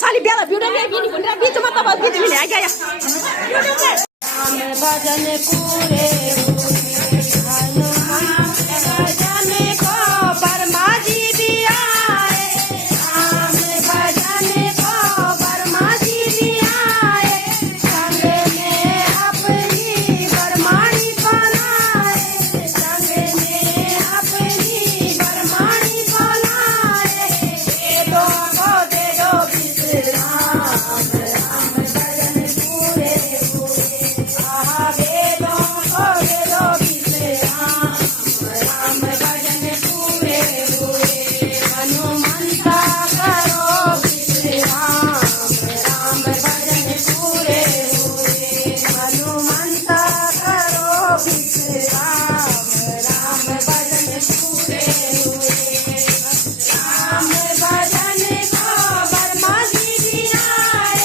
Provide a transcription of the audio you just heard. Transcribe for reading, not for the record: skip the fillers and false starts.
साली बेला भिडियो में भी नहीं बीच में तो बात बीच में आ गया भजन पूरे भजन को परमा जी दिया भजन को परमा जी दिया संग में अपनी परमाणी बनाए संग में अपनी परमाणी बनाए दे दो विश्राम राम भजन पूरे राम भजन पूरे हनुमंता करो विश्राम राम भजन पूरे हनुमंता करो विश्राम राम भजन पूरे राम भजन को बर्मा जी दियाए